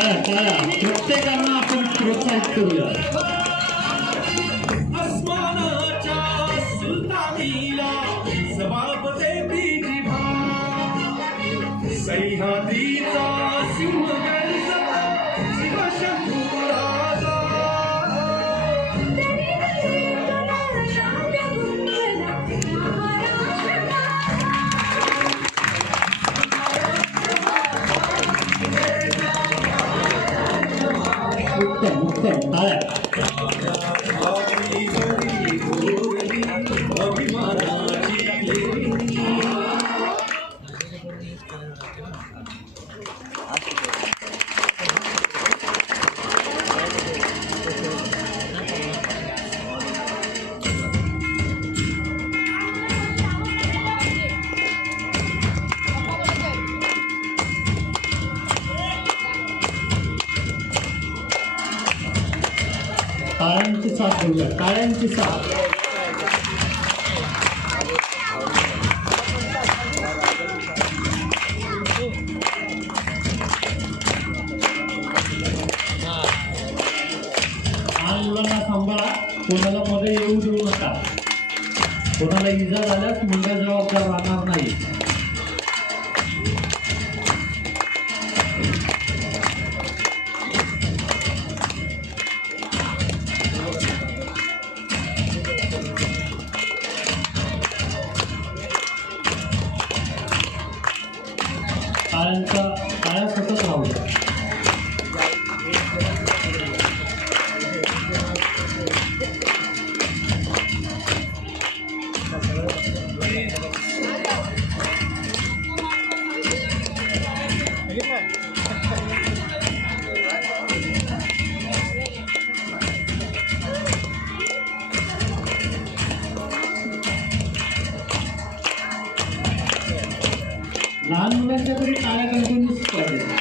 टाळ्या टाळ्या प्रत्येकांना आपण प्रोत्साहित करूया. अस्मानाच्या सुलतानीला जबाब देती जिभा सह्याद्रीचा सिंह गर्जना शिवशंभू राजा उत्तम उत्तम टाळ्या. टाळ्यांची साथ घेऊया. टाळ्यांची साथ. लहान मुलांना सांभाळा. कोणाला मध्ये येऊ देऊ नका. कोणाला इजा झाल्यास मुलगा जबाबदार राहणार नाही. टाळ्या सतत राहू द्या. लहान मुलांच्या तरी टाळ्या कंटिन्यूच पाहिजे.